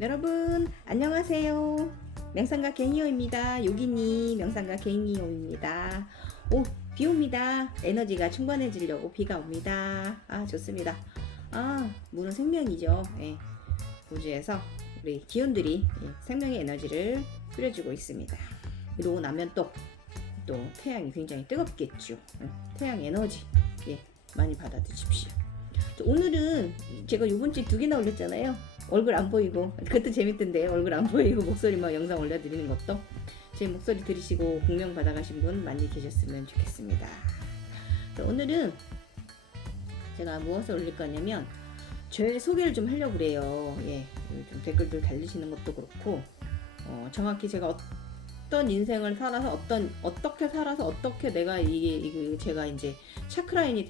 여러분 안녕하세요. 명상가 개미호입니다. 요기니 명상가 개미호입니다. 오, 비 옵니다. 에너지가 충분해지려고 비가 옵니다. 아, 좋습니다. 아, 물은 생명이죠. 예, 우주에서 우리 기운들이 생명의 에너지를 뿌려주고 있습니다. 이러고 나면 또 태양이 굉장히 뜨겁겠죠. 태양 에너지 많이 받아드십시오. 오늘은 제가 요번주에 2개나 올렸잖아요. 얼굴 안 보이고, 그것도 재밌던데, 얼굴 안 보이고 목소리만 영상 올려드리는 것도. 제 목소리 들으시고 공명 받아가신 분 많이 계셨으면 좋겠습니다. 오늘은 제가 무엇을 올릴 거냐면 제 소개를 좀 하려고 그래요. 좀 댓글들 달리시는 것도 그렇고, 정확히 제가 어떤 인생을 살아서 어떻게 살아서 어떻게 내가 이게 제가 이제 차크라인이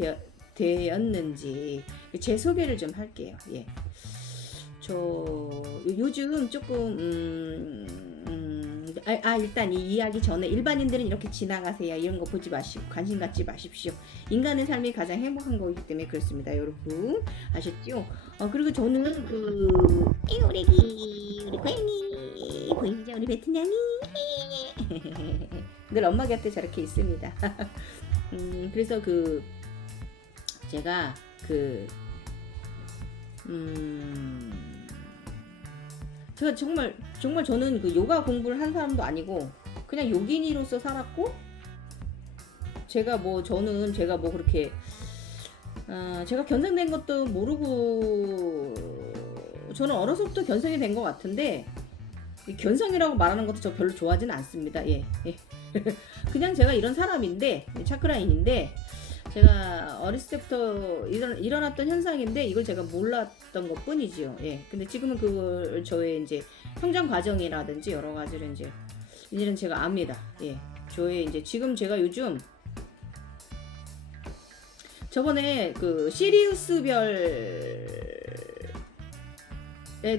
되었는지 제 소개를 좀 할게요. 저 요즘 조금 일단 이 이야기 전에 일반인들은 이렇게 지나가세요. 이런 거 보지 마시고 관심 갖지 마십시오. 인간의 삶이 가장 행복한 거기 때문에 그렇습니다. 여러분 아셨죠? 그리고 저는 우리 고양이 보이죠? 우리 베트냥이 늘 엄마 곁에 저렇게 있습니다. 그래서 제가 제가 정말 저는 요가 공부를 한 사람도 아니고 그냥 요기니로서 살았고, 제가 뭐 그렇게 제가 견생된 것도 모르고, 저는 어려서부터 견생이 된 것 같은데 견성이라고 말하는 것도 저 별로 좋아하지는 않습니다. 그냥 제가 이런 사람인데, 차크라인인데, 제가 어렸을 때부터 일어났던 현상인데 이걸 제가 몰랐던 것 뿐이지요. 근데 지금은 그걸 저의 이제 성장 과정이라든지 여러 가지를 이제는 제가 압니다. 저의 이제 지금 제가 요즘 저번에 시리우스 별에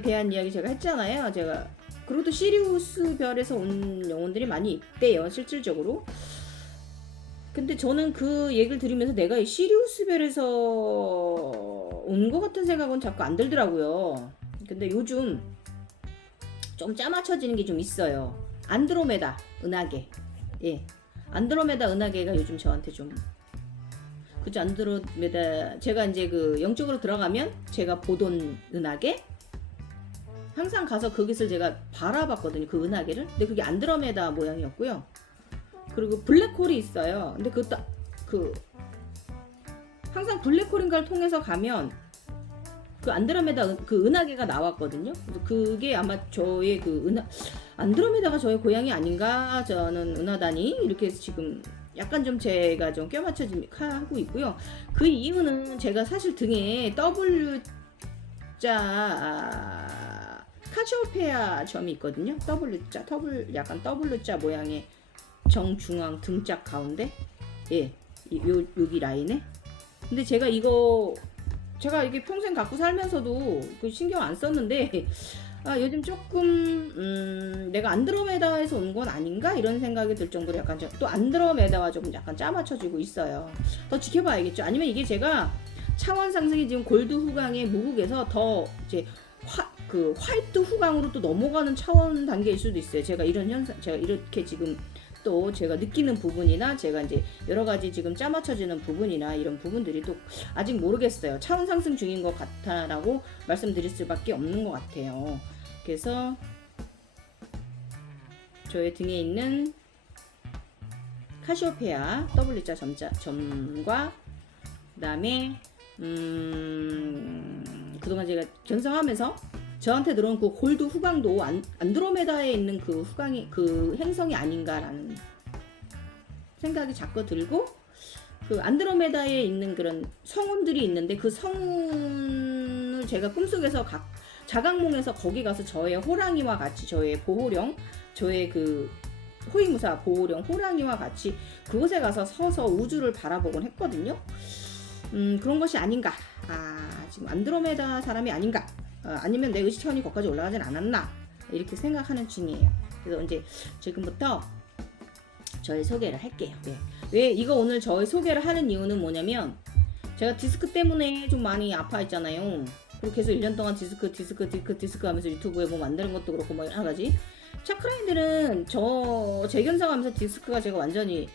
대한 이야기 제가 했잖아요. 그리고 시리우스 별에서 온 영혼들이 많이 있대요, 실질적으로. 근데 저는 그 얘기를 들으면서 내가 이 시리우스별에서 온 것 같은 생각은 자꾸 안 들더라고요. 근데 요즘 좀 짜맞춰지는 게 좀 있어요. 안드로메다 은하계. 안드로메다 은하계가 요즘 저한테 좀, 그죠? 안드로메다, 제가 이제 영적으로 들어가면 제가 보던 은하계, 항상 가서 거기서 제가 바라봤거든요, 그 은하계를. 근데 그게 안드로메다 모양이었고요. 그리고 블랙홀이 있어요. 근데 그것도 항상 블랙홀인가를 통해서 가면 안드로메다 은하계가 나왔거든요. 그래서 그게 아마 저의 안드로메다가 저의 고향이 아닌가, 저는 은하단이 이렇게 해서 지금 약간 좀 제가 좀 껴맞춰지고 있고요. 그 이유는 제가 사실 등에 W자 카시오페아 점이 있거든요. 약간 W자 모양의 정중앙 등짝 가운데, 여기 라인에. 근데 제가 이게 평생 갖고 살면서도 신경 안 썼는데, 요즘 조금 내가 안드로메다에서 온 건 아닌가 이런 생각이 들 정도로 약간 또 안드로메다와 조금 약간 짜맞춰지고 있어요. 더 지켜봐야겠죠. 아니면 이게 제가 차원 상승이 지금 골드 후강의 무국에서 더 이제 화이트 후강으로 또 넘어가는 차원 단계일 수도 있어요. 제가 이렇게 지금 또 제가 느끼는 부분이나 제가 이제 여러 가지 지금 짜맞춰지는 부분이나 이런 부분들이 또 아직 모르겠어요. 차원 상승 중인 것 같다라고 말씀드릴 수밖에 없는 것 같아요. 그래서 저의 등에 있는 카시오페아 W자 점과 그다음에 그동안 제가 견성하면서 저한테 들어온 골드 후광도 안드로메다에 있는 행성이 아닌가라는 생각이 자꾸 들고, 안드로메다에 있는 그런 성운들이 있는데 그 성운을 제가 꿈속에서 자각몽에서 거기 가서 저의 호랑이와 같이, 저의 보호령, 저의 호위무사 보호령 호랑이와 같이 그곳에 가서 서서 우주를 바라보곤 했거든요. 그런 것이 아닌가, 지금 안드로메다 사람이 아닌가, 아니면 내 의식 차원이 거기까지 올라가진 않았나, 이렇게 생각하는 중이에요. 그래서 이제 지금부터 저의 소개를 할게요. 왜 이거 오늘 저의 소개를 하는 이유는 뭐냐면, 제가 디스크 때문에 좀 많이 아파했잖아요. 그리고 계속 1년 동안 디스크 하면서 유튜브에 뭐 만드는 것도 그렇고 뭐 여러 가지. 차크라인들은 저 재견성하면서 디스크가 제가 완전히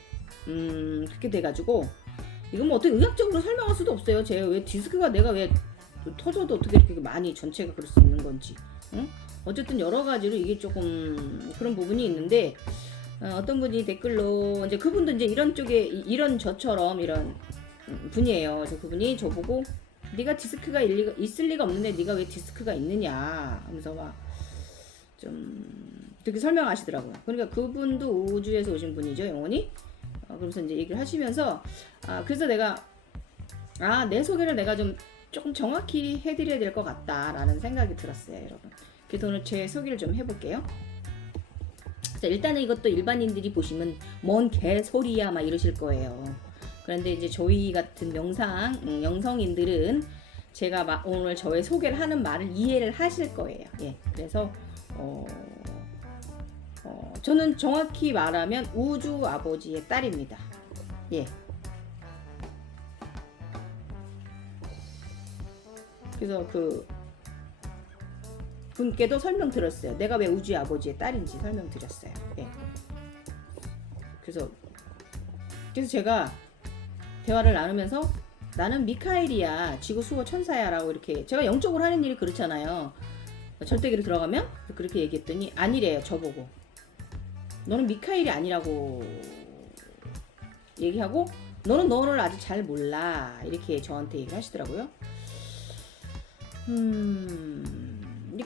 그렇게 돼가지고 이건 뭐 어떻게 의학적으로 설명할 수도 없어요. 제가 왜 디스크가 내가 왜 터져도 어떻게 이렇게 많이 전체가 그럴 수 있는 건지. 응? 어쨌든 여러 가지로 이게 조금 그런 부분이 있는데 어떤 분이 댓글로 이제 그분도 이제 이런 쪽에 이런 저처럼 이런 분이에요. 그래서 그분이 저보고 네가 디스크가 있을 리가 없는데 네가 왜 디스크가 있느냐 하면서 막 좀 그렇게 설명하시더라고요. 그러니까 그분도 우주에서 오신 분이죠, 영혼이. 그러면서 이제 얘기를 하시면서 그래서 내가 내 소개를 내가 좀 조금 정확히 해드려야 될 것 같다라는 생각이 들었어요, 여러분. 그래서 오늘 제 소개를 좀 해볼게요. 자, 일단은 이것도 일반인들이 보시면 뭔 개소리야 막 이러실 거예요. 그런데 이제 저희 같은 영성인들은 제가 오늘 저의 소개를 하는 말을 이해를 하실 거예요. 예, 그래서 저는 정확히 말하면 우주 아버지의 딸입니다. 예. 그래서 그 분께도 설명드렸어요. 내가 왜 우주 아버지의 딸인지 설명드렸어요. 예. 그래서 제가 대화를 나누면서 나는 미카엘이야, 지구 수호 천사야 라고 이렇게 제가 영적으로 하는 일이 그렇잖아요. 절대기로 들어가면 그렇게 얘기했더니 아니래요. 저보고 너는 미카엘이 아니라고 얘기하고 너는 너를 아직 잘 몰라 이렇게 저한테 얘기를 하시더라고요.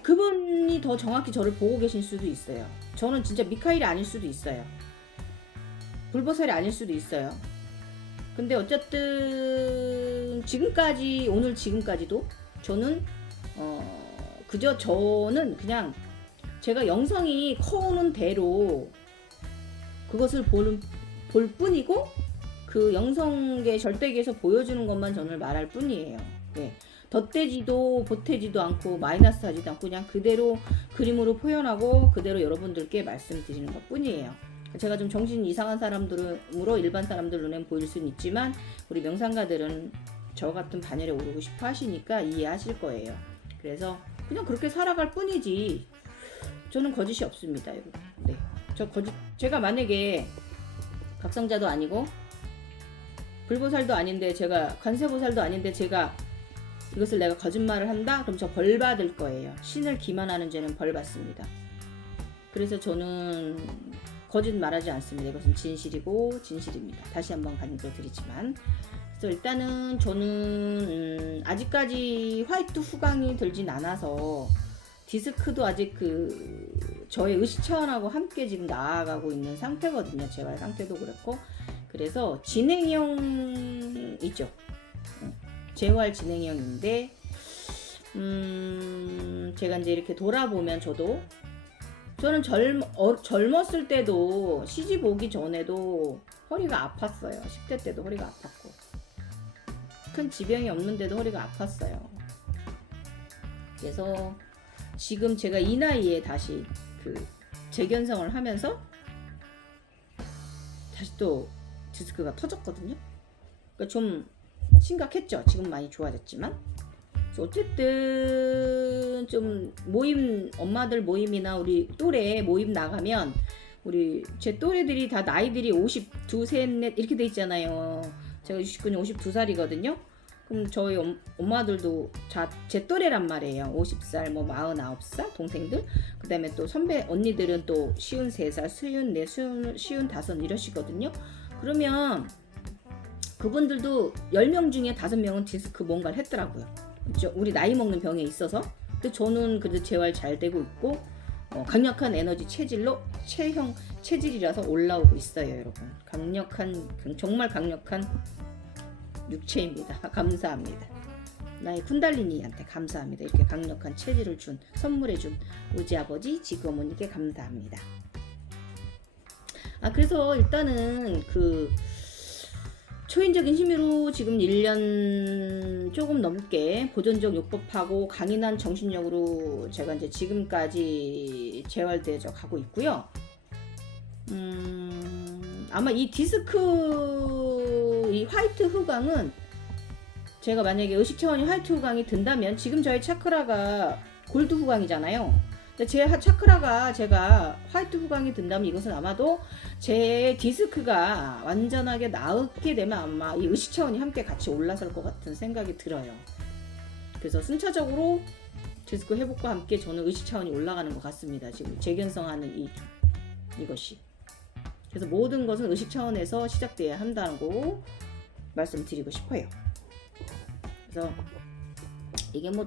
그분이 더 정확히 저를 보고 계실 수도 있어요. 저는 진짜 미카엘이 아닐 수도 있어요. 불보살이 아닐 수도 있어요. 근데 어쨌든 지금까지 오늘 지금까지도 저는 저는 그냥 제가 영성이 커오는 대로 그것을 볼 뿐이고 그 영성계 절대계에서 보여주는 것만 저는 말할 뿐이에요. 네. 덧대지도 보태지도 않고 마이너스 하지도 않고 그냥 그대로 그림으로 표현하고 그대로 여러분들께 말씀드리는 것 뿐이에요. 제가 좀 정신 이상한 사람들으로 일반 사람들 눈엔 보일 수는 있지만 우리 명상가들은 저 같은 반열에 오르고 싶어 하시니까 이해하실 거예요. 그래서 그냥 그렇게 살아갈 뿐이지 저는 거짓이 없습니다. 네. 제가 만약에 각성자도 아니고 불보살도 아닌데 제가 관세보살도 아닌데 제가 이것을 내가 거짓말을 한다? 그럼 저 벌 받을 거예요. 신을 기만하는 죄는 벌 받습니다. 그래서 저는 거짓 말하지 않습니다. 이것은 진실이고 진실입니다. 다시 한번 강조드리지만 그래서 일단은 저는 아직까지 화이트 후광이 들진 않아서 디스크도 아직 저의 의식 차원하고 함께 지금 나아가고 있는 상태거든요. 재활 상태도 그렇고 그래서 진행형이죠. 재활 진행형인데 제가 이제 이렇게 돌아보면 저는 젊었을 때도 시집 오기 전에도 허리가 아팠어요. 10대 때도 허리가 아팠고 큰 지병이 없는데도 허리가 아팠어요. 그래서 지금 제가 이 나이에 다시 재견성을 하면서 다시 또 디스크가 터졌거든요. 그러니까 좀 심각했죠. 지금 많이 좋아졌지만 어쨌든 좀 엄마들 모임이나 우리 또래 모임 나가면 우리 제 또래들이 다 나이들이 52, 3, 4 이렇게 돼 있잖아요. 제가 69년 52살이거든요. 그럼 저희 엄마들도 제 또래란 말이에요. 50살, 뭐 49살 동생들. 그 다음에 또 선배 언니들은 또 53살, 54, 55 이러시거든요. 그러면 그분들도 10명 중에 5명은 디스크 뭔가를 했더라고요. 우리 나이 먹는 병에 있어서. 근데 저는 그래도 재활 잘 되고 있고 강력한 에너지 체질이라서 올라오고 있어요, 여러분. 정말 강력한 육체입니다. 감사합니다. 나의 쿤달리니한테 감사합니다. 이렇게 강력한 체질을 선물해준 우지 아버지 지구 어머니께 감사합니다. 그래서 일단은 초인적인 힘으로 지금 1년 조금 넘게 보존적 요법하고 강인한 정신력으로 제가 이제 지금까지 재활되어 가고 있고요. 아마 이 디스크, 이 화이트 후광은 제가 만약에 의식 차원이 화이트 후광이 든다면 지금 저의 차크라가 골드 후광이잖아요. 근데 제 차크라가 제가 화이트 후광이 든다면 이것은 아마도 제 디스크가 완전하게 나게 되면 아마 이 의식 차원이 함께 같이 올라설 것 같은 생각이 들어요. 그래서 순차적으로 디스크 회복과 함께 저는 의식 차원이 올라가는 것 같습니다. 지금 재견성하는 이것이. 그래서 모든 것은 의식 차원에서 시작돼야 한다는 거 말씀드리고 싶어요. 그래서 이게 뭐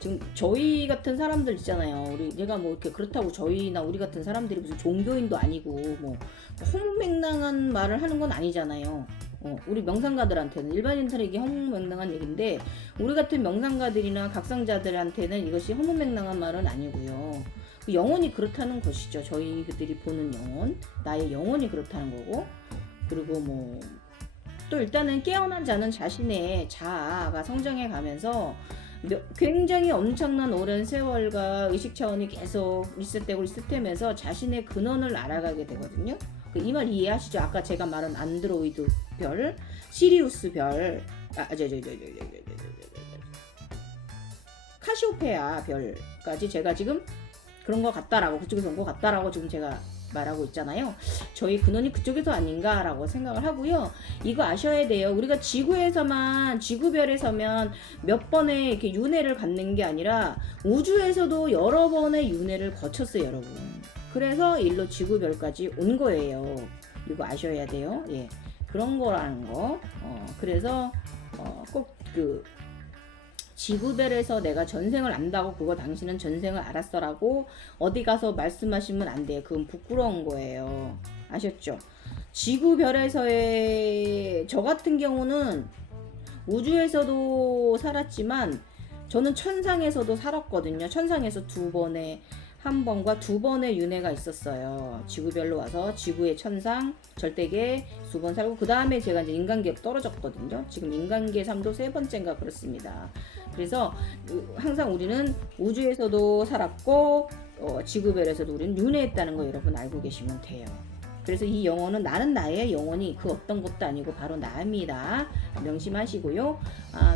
지금 저희 같은 사람들 있잖아요. 얘가 뭐 이렇게 그렇다고 저희나 우리 같은 사람들이 무슨 종교인도 아니고 뭐 허무맹랑한 말을 하는 건 아니잖아요. 우리 명상가들한테는 일반인들에게 허무맹랑한 얘기인데 우리 같은 명상가들이나 각성자들한테는 이것이 허무맹랑한 말은 아니고요. 영혼이 그렇다는 것이죠. 저희들이 보는 영혼, 나의 영혼이 그렇다는 거고, 그리고 뭐 또 일단은 깨어난 자는 자신의 자아가 성장해 가면서 굉장히 엄청난 오랜 세월과 의식 차원이 계속 리셋되고 리셋되면서 자신의 근원을 알아가게 되거든요. 이 말 이해하시죠? 아까 제가 말한 안드로이드 별, 시리우스 별, 카시오페아 별까지 제가 지금 그런 것 같다라고, 그쪽에서 온 것 같다라고 지금 제가 말하고 있잖아요. 저희 근원이 그쪽에서 아닌가라고 생각을 하고요. 이거 아셔야 돼요. 우리가 지구에서만, 지구별에서만 몇 번의 이렇게 윤회를 갖는 게 아니라 우주에서도 여러 번의 윤회를 거쳤어요, 여러분. 그래서 일로 지구별까지 온 거예요. 이거 아셔야 돼요. 예, 그런 거라는 거. 그래서 꼭 지구별에서 내가 전생을 안다고 그거 당신은 전생을 알았어라고 어디 가서 말씀하시면 안 돼요. 그건 부끄러운 거예요. 아셨죠? 지구별에서의 저 같은 경우는 우주에서도 살았지만 저는 천상에서도 살았거든요. 천상에서 한 번과 두 번의 윤회가 있었어요. 지구별로 와서 지구의 천상, 절대계 두 번 살고 그 다음에 제가 이제 인간계로 떨어졌거든요. 지금 인간계 삶도 세 번째인가 그렇습니다. 그래서 항상 우리는 우주에서도 살았고 지구별에서도 우리는 윤회했다는 거 여러분 알고 계시면 돼요. 그래서 이 영혼은 나는 나의 영혼이 그 어떤 것도 아니고 바로 나입니다. 명심하시고요.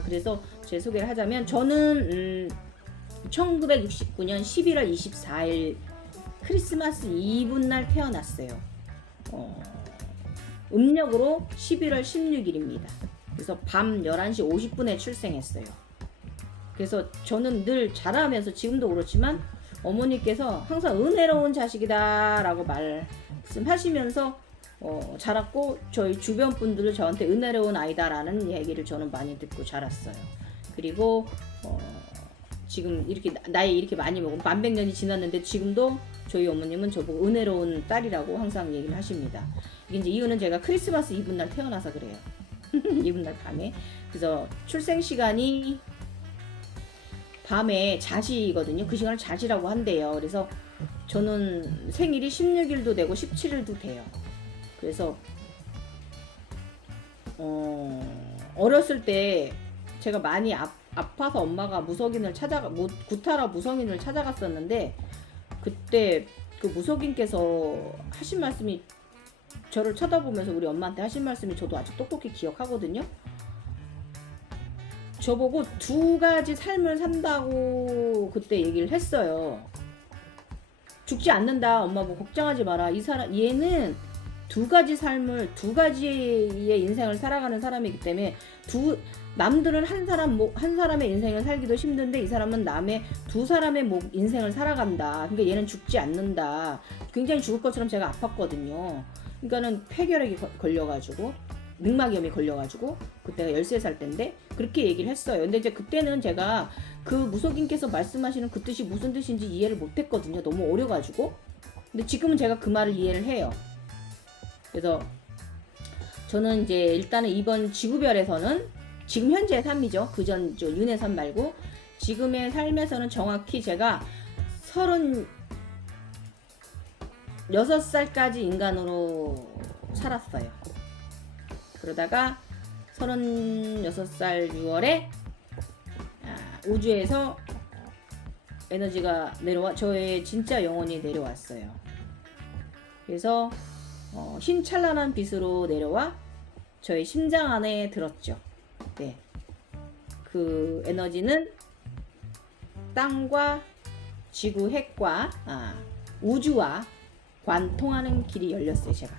그래서 제 소개를 하자면 저는 1969년 11월 24일 크리스마스 이브날 태어났어요. 음력으로 11월 16일입니다. 그래서 밤 11시 50분에 출생했어요. 그래서 저는 늘 자라면서 지금도 그렇지만 어머니께서 항상 은혜로운 자식이다 라고 말씀하시면서 자랐고 저희 주변 분들도 저한테 은혜로운 아이다 라는 얘기를 저는 많이 듣고 자랐어요. 그리고 지금 이렇게 나이 이렇게 많이 먹으면 만백년이 지났는데 지금도 저희 어머님은 저보고 은혜로운 딸이라고 항상 얘기를 하십니다. 이게 이제 이유는 제가 크리스마스 이브날 태어나서 그래요. 이브날 밤에. 그래서 출생 시간이 밤에 자시거든요. 그 시간을 자시라고 한대요. 그래서 저는 생일이 16일도 되고 17일도 돼요. 그래서 어렸을 때 제가 많이 아파서 엄마가 구타라 무속인을 찾아갔었는데 그때 그 무속인께서 하신 말씀이 저를 쳐다보면서 우리 엄마한테 하신 말씀이 저도 아주 똑똑히 기억하거든요. 저보고 두 가지 삶을 산다고 그때 얘기를 했어요. 죽지 않는다. 엄마 뭐 걱정하지 마라. 얘는 두 가지의 인생을 살아가는 사람이기 때문에 남들은 한 사람의 인생을 살기도 힘든데 이 사람은 두 사람의 인생을 살아간다. 그러니까 얘는 죽지 않는다. 굉장히 죽을 것처럼 제가 아팠거든요. 그러니까는 폐결핵이 걸려가지고 늑막염이 걸려가지고 그때가 13살 때인데 그렇게 얘기를 했어요. 근데 이제 그때는 제가 그 무속인께서 말씀하시는 그 뜻이 무슨 뜻인지 이해를 못했거든요. 너무 어려가지고. 근데 지금은 제가 그 말을 이해를 해요. 그래서 저는 이제 일단은 이번 지구별에서는 지금 현재의 삶이죠. 그전 윤의 삶 말고 지금의 삶에서는 정확히 제가 36살까지 인간으로 살았어요. 그러다가 36살 6월에 우주에서 에너지가 저의 진짜 영혼이 내려왔어요. 그래서 흰 찬란한 빛으로 내려와 저의 심장 안에 들었죠. 네. 그 에너지는 땅과 지구 핵과 우주와 관통하는 길이 열렸어요. 제가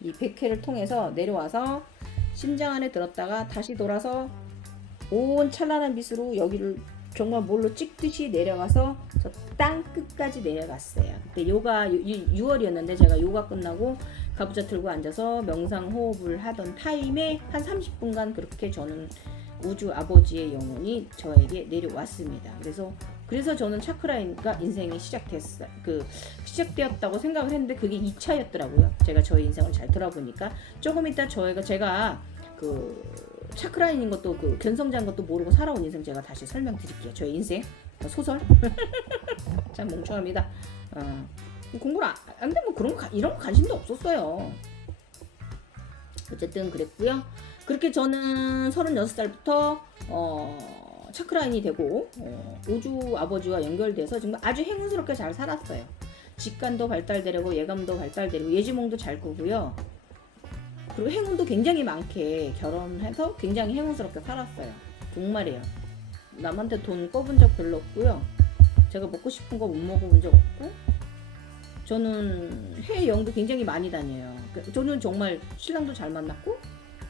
이 100회를 통해서 내려와서 심장 안에 들었다가 다시 돌아서 온 찬란한 빛으로 여기를 정말 뭘로 찍듯이 내려가서 저 땅 끝까지 내려갔어요. 그때 요가 6월이었는데 제가 요가 끝나고 가부좌 들고 앉아서 명상 호흡을 하던 타임에 한 30분간 그렇게 저는 우주 아버지의 영혼이 저에게 내려왔습니다. 그래서 저는 차크라인가 인생이 시작되었다고 생각을 했는데 그게 2차였더라고요. 제가 저의 인생을 잘 들어보니까 조금 이따 제가 그 차크라인인 것도 그 견성자인 것도 모르고 살아온 인생 제가 다시 설명드릴게요. 저의 인생 소설 참 멍청합니다. 공부를 안 되면 이런 거 관심도 없었어요. 어쨌든 그랬고요. 그렇게 저는 36살부터 차크라인이 되고 우주 아버지와 연결돼서 정말 아주 행운스럽게 잘 살았어요. 직관도 발달되고 예감도 발달되고 예지몽도 잘 꾸고요. 그리고 행운도 굉장히 많게 결혼해서 굉장히 행운스럽게 살았어요. 정말이에요. 남한테 돈 꿔본 적 별로 없고요. 제가 먹고 싶은 거 못 먹어본 적 없고 저는 해외여행도 굉장히 많이 다녀요. 저는 정말 신랑도 잘 만났고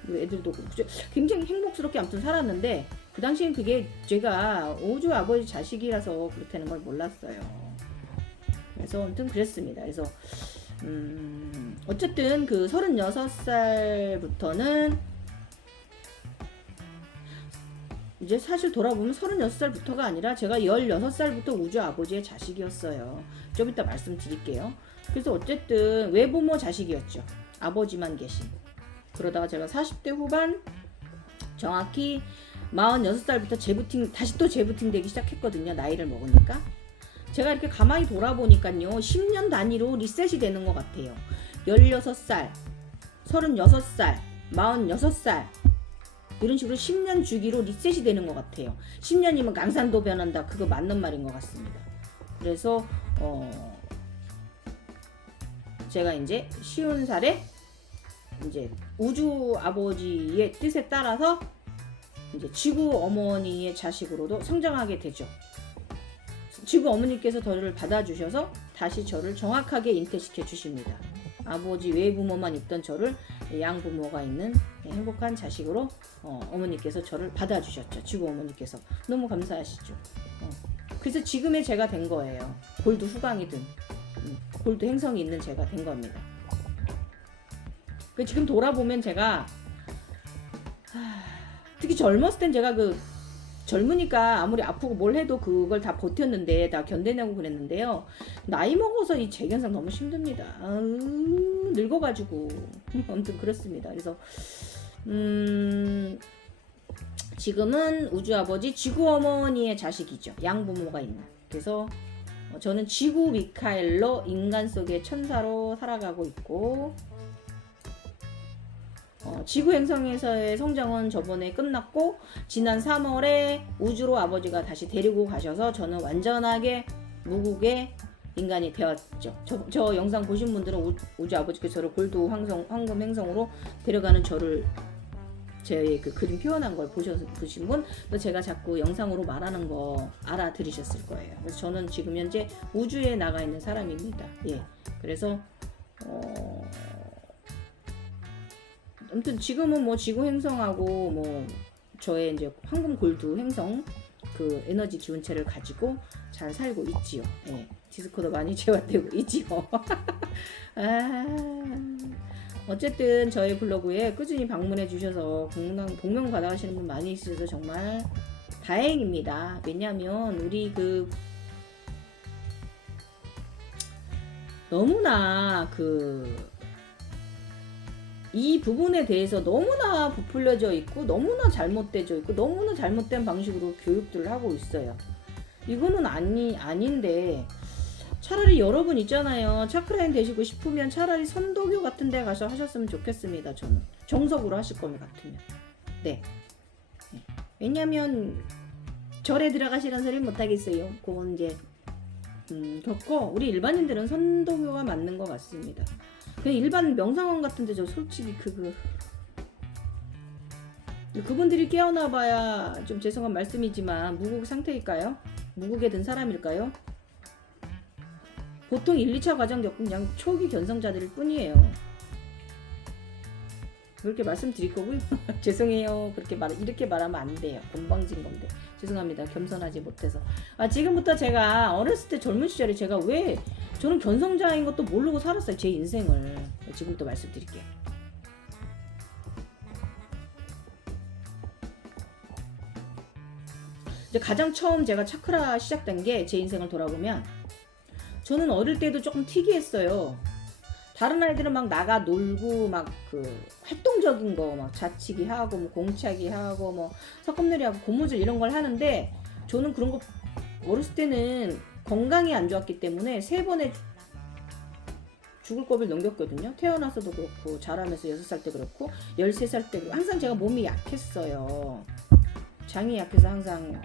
애들도 굉장히 행복스럽게 아무튼 살았는데 그 당시엔 그게 제가 우주 아버지 자식이라서 그렇다는 걸 몰랐어요. 그래서 아무튼 그랬습니다. 그래서 어쨌든 그 36살부터는 이제 사실 돌아보면 36살부터가 아니라 제가 16살부터 우주 아버지의 자식이었어요. 좀 이따 말씀드릴게요. 그래서 어쨌든 외부모 자식이었죠. 아버지만 계신. 그러다가 제가 40대 후반 정확히 46살부터 다시 또 재부팅 되기 시작했거든요. 나이를 먹으니까. 제가 이렇게 가만히 돌아보니까요. 10년 단위로 리셋이 되는 것 같아요. 16살, 36살, 46살 이런 식으로 10년 주기로 리셋이 되는 것 같아요. 10년이면 강산도 변한다. 그거 맞는 말인 것 같습니다. 그래서 제가 이제 50살에 이제 우주 아버지의 뜻에 따라서 이제 지구 어머니의 자식으로도 성장하게 되죠. 지구 어머니께서 저를 받아주셔서 다시 저를 정확하게 잉태시켜 주십니다. 아버지 외부모만 있던 저를 양부모가 있는 행복한 자식으로 어머니께서 저를 받아주셨죠. 지구 어머니께서 너무 감사하시죠. 그래서 지금의 제가 된 거예요. 골드 후광이든 골드 행성이 있는 제가 된 겁니다. 지금 돌아보면 제가 특히 젊었을 땐 제가 젊으니까 아무리 아프고 뭘 해도 그걸 다 버텼는데 다 견뎌내고 그랬는데요. 나이 먹어서 이 재견상 너무 힘듭니다. 늙어가지고 아무튼 그렇습니다. 그래서 지금은 우주 아버지 지구 어머니의 자식이죠. 양부모가 있는. 그래서 저는 지구 미카엘로 인간 속의 천사로 살아가고 있고 지구 행성에서의 성장은 저번에 끝났고 지난 3월에 우주로 아버지가 다시 데리고 가셔서 저는 완전하게 무국의 인간이 되었죠. 저 영상 보신 분들은 우주 아버지께서 저를 골드 황금 행성으로 데려가는 저를 제 그 그림 표현한 걸 보신 분, 또 제가 자꾸 영상으로 말하는 거 알아들으셨을 거예요. 그래서 저는 지금 현재 우주에 나가 있는 사람입니다. 예. 그래서 아무튼 지금은 뭐 지구 행성하고 뭐 저의 이제 황금 골드 행성 그 에너지 기운체를 가지고 잘 살고 있지요. 예. 디스코도 많이 재활되고 있지요. 어쨌든 저희 블로그에 꾸준히 방문해 주셔서 복면 가다하시는 분 많이 있으셔서 정말 다행입니다. 왜냐하면 우리 너무나 이 부분에 대해서 너무나 부풀려져 있고 너무나 잘못되어 있고 너무나 잘못된 방식으로 교육들을 하고 있어요. 이거는 아닌데 차라리 여러분 있잖아요. 차크라인 되시고 싶으면 차라리 선도교 같은 데 가서 하셨으면 좋겠습니다. 저는 정석으로 하실 것 같으면. 네. 왜냐면 절에 들어가시라는 소리 못 하겠어요. 그건 이제 그렇고 우리 일반인들은 선도교가 맞는 것 같습니다. 그냥 일반 명상원 같은데 저 솔직히 그분들이 깨어나봐야 좀 죄송한 말씀이지만 무국 상태일까요? 무국에 든 사람일까요? 보통 1, 2차 과정 겪은 그냥 초기 견성자들일 뿐이에요. 그렇게 말씀드릴 거고요. 죄송해요. 이렇게 말하면 안 돼요. 건방진 건데. 죄송합니다. 겸손하지 못해서. 지금부터 제가 어렸을 때 젊은 시절에 제가 왜 저는 견성자인 것도 모르고 살았어요. 제 인생을. 지금부터 말씀드릴게요. 이제 가장 처음 제가 차크라 시작된 게 제 인생을 돌아보면 저는 어릴 때도 조금 특이했어요. 다른 아이들은 막 나가 놀고 막 그 활동적인 거 막 자치기 하고 뭐 공차기 하고 뭐 석급놀이 하고 고무줄 이런 걸 하는데 저는 그런 거 어렸을 때는 건강이 안 좋았기 때문에 3번의 죽을 법을 넘겼거든요. 태어나서도 그렇고 자라면서 6살 때 그렇고 13살 때 그렇고 항상 제가 몸이 약했어요. 장이 약해서 항상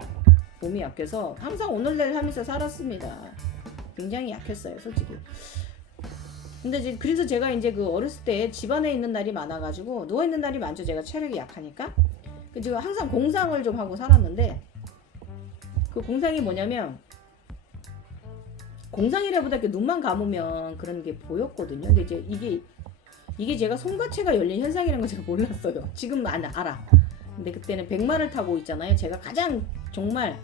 몸이 약해서 항상 오늘내일 하면서 살았습니다. 굉장히 약했어요, 솔직히. 근데 이제 그래서 제가 이제 그 어렸을 때 집안에 있는 날이 많아가지고 누워 있는 날이 많죠. 제가 체력이 약하니까. 그래서 항상 공상을 좀 하고 살았는데 그 공상이 뭐냐면 공상이라보다 이렇게 눈만 감으면 그런 게 보였거든요. 근데 이제 이게 제가 손과체가 열린 현상이라는 걸 제가 몰랐어요. 지금 알아. 근데 그때는 백마를 타고 있잖아요. 제가 가장 정말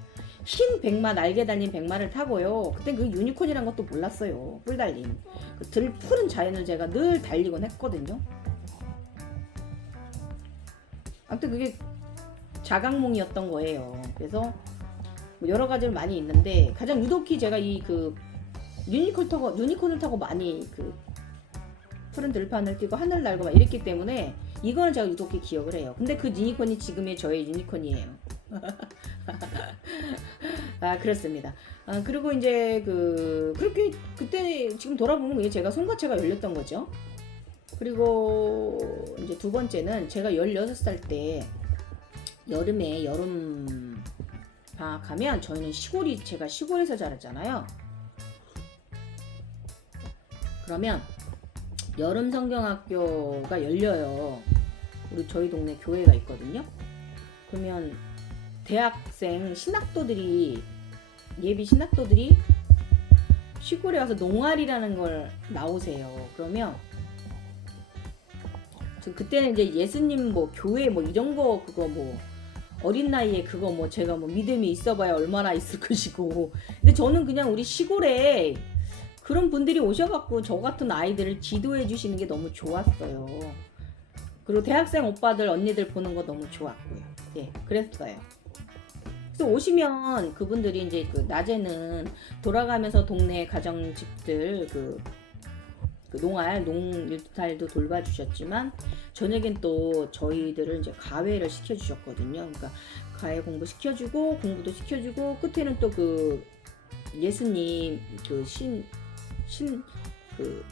흰 백마, 날개 달린 백마를 타고요. 그때 그 유니콘이란 것도 몰랐어요. 뿔 달린. 그 들 푸른 자연을 제가 늘 달리곤 했거든요. 아무튼 그게 자각몽이었던 거예요. 그래서 뭐 여러 가지를 많이 있는데 가장 유독히 제가 이 그 유니콘을 타고 많이 그 푸른 들판을 뛰고 하늘 날고 막 이랬기 때문에 이거는 제가 유독히 기억을 해요. 근데 그 유니콘이 지금의 저의 유니콘이에요. 그렇습니다. 그리고 이제 그렇게 그때 지금 돌아보면 이게 제가 손과체가 열렸던 거죠. 그리고 이제 두 번째는 제가 16살 때 여름에 여름 방학하면 저희는 제가 시골에서 자랐잖아요. 그러면 여름 성경학교가 열려요. 저희 동네 교회가 있거든요. 그러면 대학생 예비 신학도들이 시골에 와서 농활이라는 걸 나오세요. 그러면 그때는 이제 예수님 뭐 교회 뭐 이런 거 그거 뭐 어린 나이에 그거 뭐 제가 뭐 믿음이 있어봐야 얼마나 있을 것이고. 근데 저는 그냥 우리 시골에 그런 분들이 오셔갖고 저 같은 아이들을 지도해 주시는 게 너무 좋았어요. 그리고 대학생 오빠들 언니들 보는 거 너무 좋았고요. 예, 그랬어요. 그래서 오시면 그분들이 이제 낮에는 돌아가면서 동네 가정집들 그 농일탈도 돌봐주셨지만 저녁엔 또 저희들을 이제 가회를 시켜주셨거든요. 그러니까 가회 공부 시켜주고 공부도 시켜주고 끝에는 또 그 예수님 그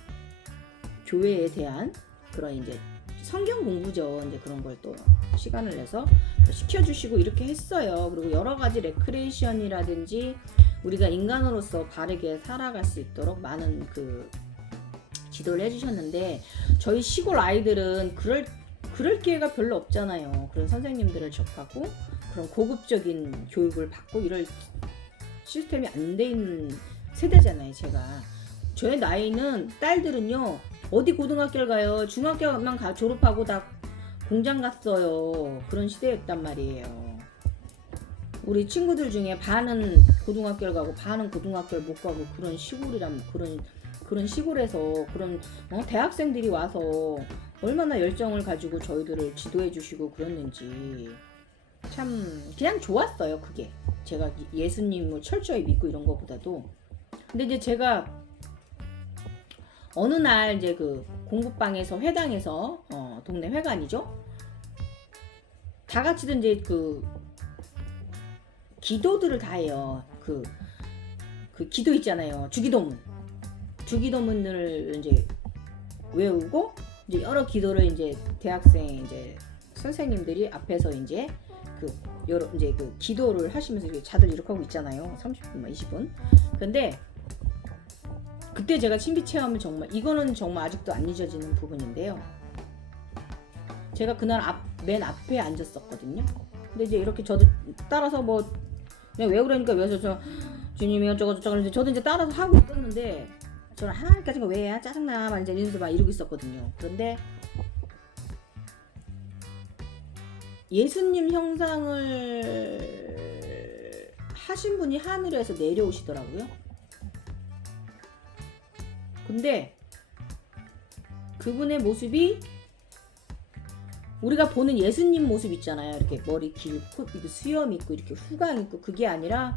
교회에 대한 그런 이제 성경 공부죠. 이제 그런 걸 또 시간을 내서 시켜주시고 이렇게 했어요. 그리고 여러 가지 레크레이션이라든지 우리가 인간으로서 바르게 살아갈 수 있도록 많은 그 지도를 해주셨는데 저희 시골 아이들은 그럴 기회가 별로 없잖아요. 그런 선생님들을 접하고 그런 고급적인 교육을 받고 이럴 시스템이 안 돼 있는 세대잖아요. 저의 나이는 딸들은요 어디 고등학교를 가요. 중학교만 졸업하고 다 공장 갔어요. 그런 시대였단 말이에요. 우리 친구들 중에 반은 고등학교를 가고 반은 고등학교를 못 가고 그런 시골이란 그런 시골에서 그런 대학생들이 와서 얼마나 열정을 가지고 저희들을 지도해 주시고 그랬는지 참 그냥 좋았어요. 그게 제가 예수님을 철저히 믿고 이런 거보다도. 근데 이제 제가 어느 날 이제 그 공부방에서 회당에서 동네 회관이죠. 다 같이들 이제 그 기도들을 다 해요. 그 기도 있잖아요. 주기도문을 이제 외우고 이제 여러 기도를 이제 대학생 이제 선생님들이 앞에서 이제 이제 기도를 하시면서 다들 이렇게 하고 있잖아요. 30분, 20분. 근데 그때 제가 신비 체험을 정말 이거는 정말 아직도 안 잊어지는 부분인데요. 제가 그날 맨 앞에 앉았었거든요. 근데 이제 이렇게 저도 따라서 뭐 그냥 왜 그러니까 왜서 저 주님이 어쩌고 저쩌고 하는데 저도 이제 따라서 하고 있었는데 저는 하나님까지가 왜야 짜증나 막 이제 이러면서 막 이러고 있었거든요. 그런데 예수님 형상을 하신 분이 하늘에서 내려오시더라고요. 근데 그분의 모습이 우리가 보는 예수님 모습 있잖아요. 이렇게 머리 길고 이렇게 수염 있고 이렇게 후광 있고 그게 아니라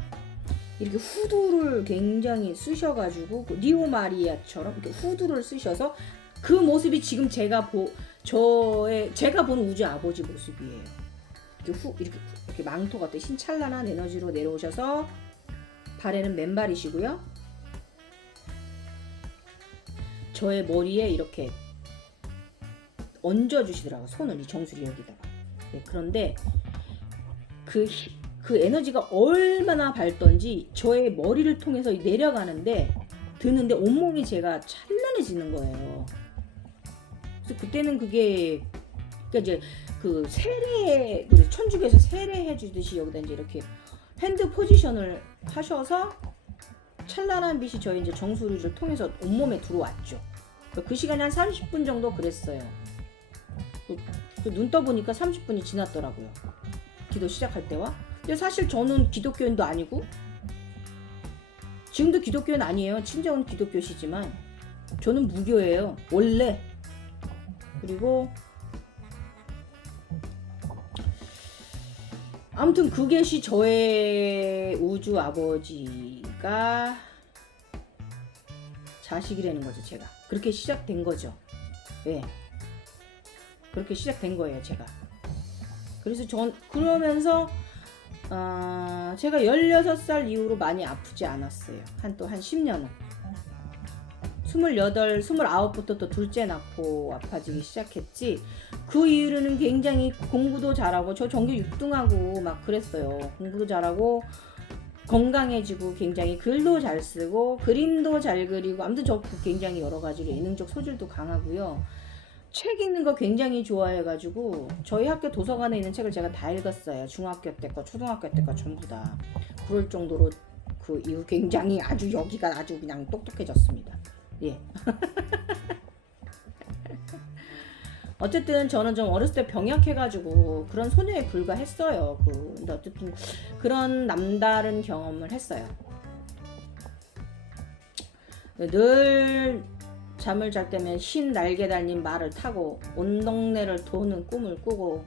이렇게 후두를 굉장히 쓰셔가지고 리오 마리아처럼 이렇게 후두를 쓰셔서 그 모습이 지금 제가 보는 우주 아버지 모습이에요. 이렇게 망토 같은 신찬란한 에너지로 내려오셔서 발에는 맨발이시고요. 저의 머리에 이렇게 얹어주시더라고요. 손을 이 정수리 여기다가. 네, 그런데 그 에너지가 얼마나 밝던지 저의 머리를 통해서 내려가는데 드는데 온몸이 제가 찬란해지는 거예요. 그래서 그때는 그게 그러니까 이제 그 세례 천주교에서 세례해 주듯이 여기다 이제 이렇게 핸드 포지션을 하셔서 찬란한 빛이 저희 이제 정수리를 통해서 온몸에 들어왔죠. 그 시간이 한 30분 정도 그랬어요. 눈 떠보니까 30분이 지났더라고요. 기도 시작할 때와. 근데 사실 저는 기독교인도 아니고 지금도 기독교인 아니에요. 친정은 기독교시지만 저는 무교예요. 원래. 그리고 아무튼 그것이 저의 우주 아버지가 자식이라는 거죠. 제가 그렇게 시작된 거죠. 예. 그렇게 시작된 거예요. 제가. 그래서 그러면서 제가 16살 이후로 많이 아프지 않았어요. 한 10년은. 28, 29부터 또 둘째 낳고 아파지기 시작했지. 그 이후로는 굉장히 공부도 잘하고 저 전교 6등하고 막 그랬어요. 공부도 잘하고 건강해지고 굉장히 글도 잘 쓰고 그림도 잘 그리고 아무튼 저 굉장히 여러 가지로 예능적 소질도 강하고요. 책 읽는 거 굉장히 좋아해가지고 저희 학교 도서관에 있는 책을 제가 다 읽었어요. 중학교 때 거, 초등학교 때 거 전부 다. 그럴 정도로 그 이후 굉장히 아주 여기가 아주 그냥 똑똑해졌습니다. 예. 어쨌든 저는 좀 어렸을 때 병약해가지고 그런 소녀에 불과했어요. 근데 어쨌든 그런 남다른 경험을 했어요. 늘 잠을 잘 때면 흰 날개 달린 말을 타고 온 동네를 도는 꿈을 꾸고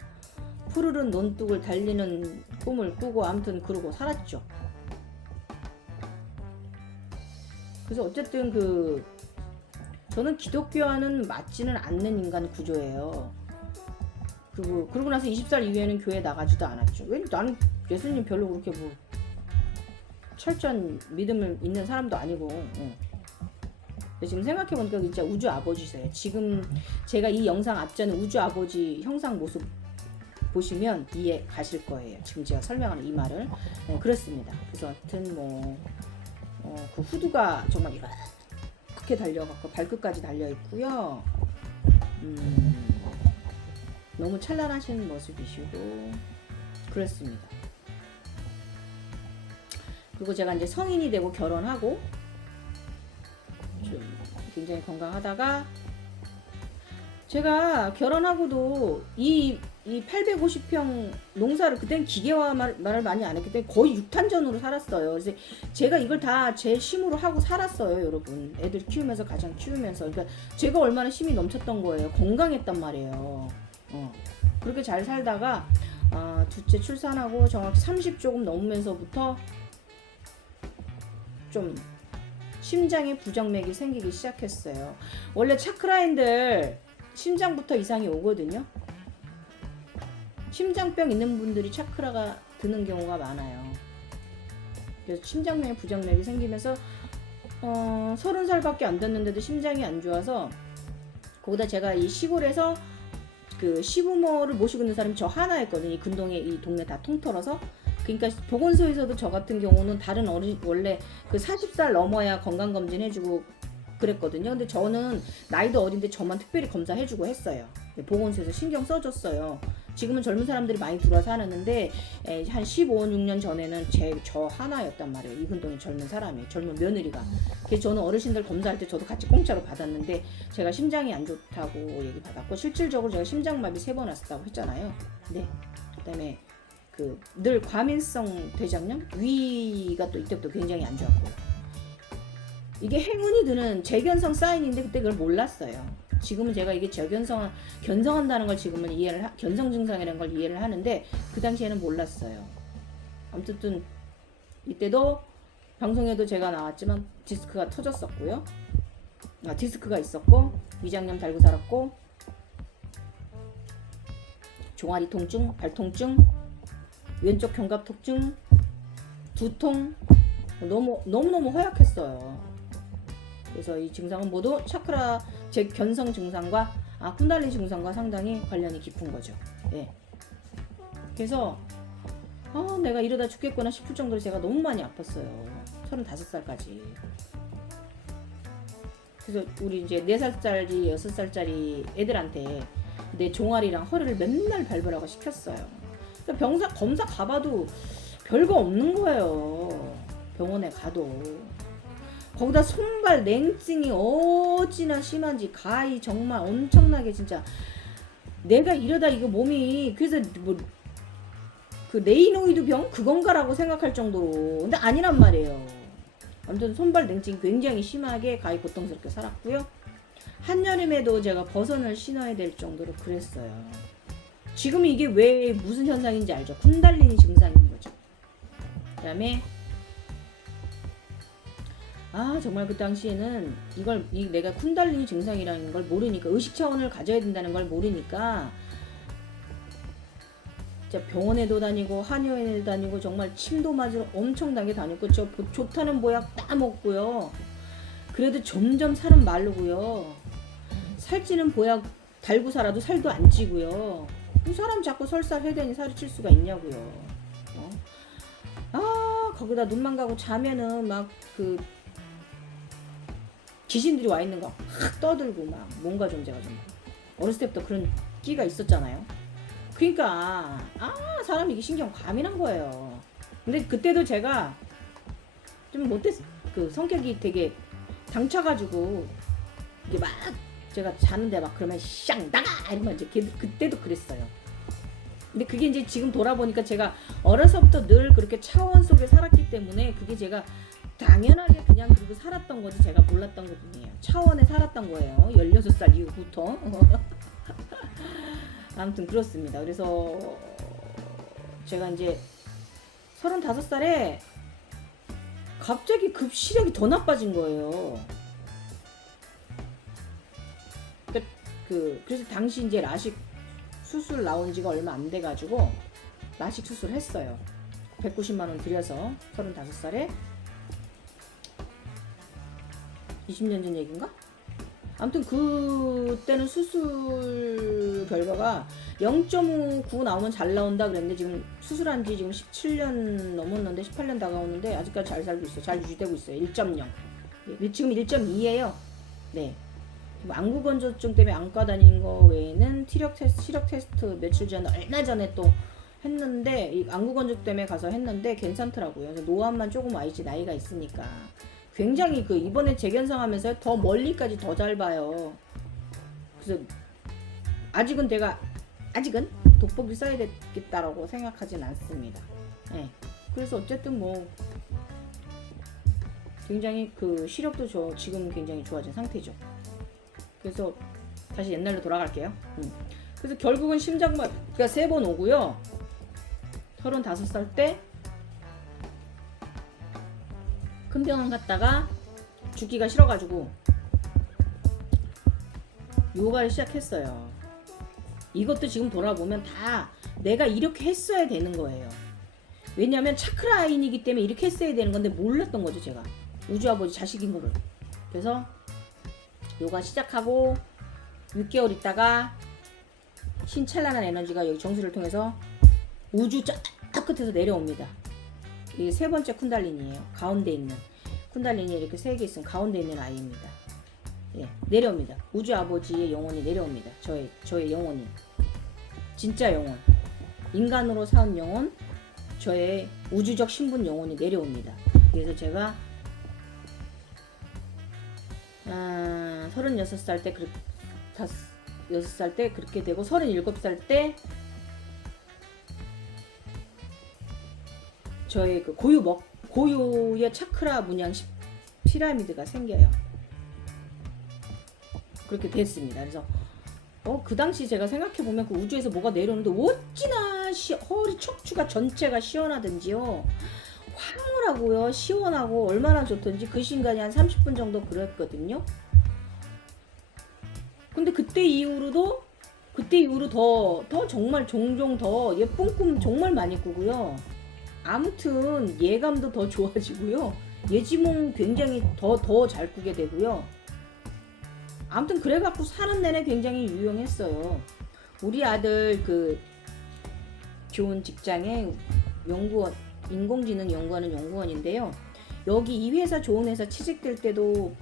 푸르른 논둑을 달리는 꿈을 꾸고 아무튼 그러고 살았죠. 그래서 어쨌든 저는 기독교와는 맞지는 않는 인간 구조예요. 그러고 나서 20살 이후에는 교회 나가지도 않았죠. 왜 나는 예수님 별로 그렇게 뭐 철저한 믿음을 있는 사람도 아니고. 지금 생각해보니까 진짜 우주 아버지세요. 지금 제가 이 영상 앞전에 우주 아버지 형상 모습 보시면 이해 가실 거예요. 지금 제가 설명하는 이 말을. 네, 그렇습니다. 그래서 하여튼 그 후드가 정말 이렇게 달려갖고 발끝까지 달려있고요. 너무 찬란하신 모습이시고 그렇습니다. 그리고 제가 이제 성인이 되고 결혼하고 좀 굉장히 건강하다가 제가 결혼하고도 이 850평 농사를 그때는 기계화 말을 많이 안 했기 때문에 거의 육탄전으로 살았어요. 그래서 제가 이걸 다 제 힘으로 하고 살았어요, 여러분. 애들 키우면서 가정 키우면서. 그러니까 제가 얼마나 힘이 넘쳤던 거예요. 건강했단 말이에요. 그렇게 잘 살다가 둘째 출산하고 정확히 30 조금 넘으면서부터 좀 심장에 부정맥이 생기기 시작했어요. 원래 차크라인들 심장부터 이상이 오거든요. 심장병 있는 분들이 차크라가 드는 경우가 많아요. 그래서 심장맥 부정맥이 생기면서 30살밖에 안 됐는데도 심장이 안 좋아서 거기다 제가 이 시골에서 그 시부모를 모시고 있는 사람이 저 하나였거든요. 이 근동에 이 동네 다 통틀어서. 그러니까 보건소에서도 저 같은 경우는 다른 원래 그 40살 넘어야 건강검진 해주고 그랬거든요. 근데 저는 나이도 어린데 저만 특별히 검사해주고 했어요. 보건소에서 신경 써줬어요. 지금은 젊은 사람들이 많이 들어와서 하는데 한 15, 16년 전에는 저 하나였단 말이에요. 이근동의 젊은 사람이, 젊은 며느리가. 그래서 저는 어르신들 검사할 때 저도 같이 공짜로 받았는데 제가 심장이 안 좋다고 얘기 받았고, 실질적으로 제가 심장마비 3번 왔었다고 했잖아요. 네. 그다음에 늘 과민성 대장염, 위가 또 이때부터 굉장히 안 좋았고요. 이게 행운이 드는 재견성 사인인데 그때 그걸 몰랐어요. 지금은 제가 이게 견성한다는 걸 지금은 견성 증상이라는 걸 이해를 하는데 그 당시에는 몰랐어요. 아무튼 이때도 방송에도 제가 나왔지만 디스크가 터졌었고요. 디스크가 있었고, 위장염 달고 살았고, 종아리 통증, 발 통증, 왼쪽 견갑 통증, 두통, 너무너무 허약했어요. 그래서 이 증상은 모두 차크라 견성 증상과 쿤달리니 증상과 상당히 관련이 깊은 거죠. 예. 그래서 내가 이러다 죽겠구나 싶을 정도로 제가 너무 많이 아팠어요. 35살까지. 그래서 우리 이제 4살짜리, 6살짜리 애들한테 내 종아리랑 허리를 맨날 밟으라고 시켰어요. 그러니까 검사 가봐도 별거 없는 거예요. 병원에 가도. 거기다 손발 냉증이 어찌나 심한지, 가히 정말 엄청나게, 진짜 내가 이러다 이거 몸이, 그래서 그 레이노이드 병 그건가라고 생각할 정도로. 근데 아니란 말이에요. 아무튼 손발 냉증이 굉장히 심하게 가히 고통스럽게 살았고요. 한여름에도 제가 버선을 신어야 될 정도로 그랬어요. 지금 이게 왜 무슨 현상인지 알죠? 쿤달리니 증상인 거죠. 그 다음에 정말 그 당시에는 내가 쿤달리니 증상이라는 걸 모르니까, 의식 차원을 가져야 된다는 걸 모르니까 진짜 병원에도 다니고 한의원에도 다니고 정말 침도 맞으러 엄청나게 다녔고, 좋다는 보약 다 먹고요. 그래도 점점 살은 마르고요. 살찌는 보약 달고 살아도 살도 안 찌고요. 이 사람 자꾸 설사 해대니 살이 찔 수가 있냐고요. 거기다 눈만 가고 자면은 막 귀신들이 와 있는 거 확 떠들고 막 뭔가 존재가 좀. 어렸을 때부터 그런 끼가 있었잖아요. 그러니까 사람이 이게 신경 과민한 거예요. 근데 그때도 제가 좀 성격이 되게 당차가지고 이게 막 제가 자는데 막 그러면 샹 나가 이러면 이제 그때도 그랬어요. 근데 그게 이제 지금 돌아보니까 제가 어려서부터 늘 그렇게 차원 속에 살았기 때문에 그게 제가 당연하게 그냥 그러고 살았던 거지, 제가 몰랐던 것 뿐이에요. 차원에 살았던 거예요. 16살 이후부터. 아무튼 그렇습니다. 그래서 제가 이제 35살에 갑자기 급시력이 더 나빠진 거예요. 그래서 당시 이제 라식 수술 나온 지가 얼마 안 돼가지고 라식 수술 했어요. 190만 원 들여서 35살에 20년 전 얘기인가? 아무튼 그때는 수술 결과가 0.9 나오면 잘 나온다 그랬는데 지금 수술한 지 지금 17년 넘었는데 18년 다가오는데 아직까지 잘 살고 있어요. 잘 유지되고 있어요. 1.0. 지금 1.2예요. 네. 안구 건조증 때문에 안과 다니는 거 외에는 시력 테스트 며칠 전에 얼마 전에 또 했는데 이 안구 건조증 때문에 가서 했는데 괜찮더라고요. 노안만 조금 와 있지, 나이가 있으니까. 굉장히 이번에 재견성하면서 더 멀리까지 더 잘 봐요. 그래서 아직은 돋보기 써야 되겠다라고 생각하진 않습니다. 네. 그래서 어쨌든 굉장히 시력도 지금 굉장히 좋아진 상태죠. 그래서 다시 옛날로 돌아갈게요. 그래서 결국은 심장마비가 3번 오고요. 35살 때 큰 병원 갔다가 죽기가 싫어가지고 요가를 시작했어요. 이것도 지금 돌아보면 다 내가 이렇게 했어야 되는 거예요. 왜냐하면 차크라인이기 때문에 이렇게 했어야 되는 건데 몰랐던 거죠, 제가. 우주아버지 자식인 거를. 그래서 요가 시작하고 6개월 있다가 신찬란한 에너지가 여기 정수를 통해서 우주 저 끝에서 내려옵니다. 이게 3번째 쿤달리니예요. 가운데 있는 쿤달리니 이렇게 3개 있으면 가운데 있는 아이입니다. 예, 내려옵니다. 우주 아버지의 영혼이 내려옵니다. 저의 영혼이. 진짜 영혼. 인간으로 사온 영혼, 저의 우주적 신분 영혼이 내려옵니다. 그래서 제가 36살 때 6살 때 그렇게 되고 37살 때 저의 그 고유의 차크라 문양 피라미드가 생겨요. 그렇게 됐습니다. 그래서 그 당시 제가 생각해보면 그 우주에서 뭐가 내려오는데 어찌나 허리 척추가 전체가 시원하든지요. 황홀하고요. 시원하고 얼마나 좋던지 그 시간이 한 30분 정도 그랬거든요. 근데 그때 이후로 더 정말 종종 더 예쁜 꿈 정말 많이 꾸고요. 아무튼 예감도 더 좋아지고요. 예지몽 굉장히 더 잘 꾸게 되고요. 아무튼 그래갖고 사는 내내 굉장히 유용했어요. 우리 아들 그 좋은 직장에 연구원, 인공지능 연구하는 연구원인데요. 여기 이 회사 좋은 회사 취직될 때도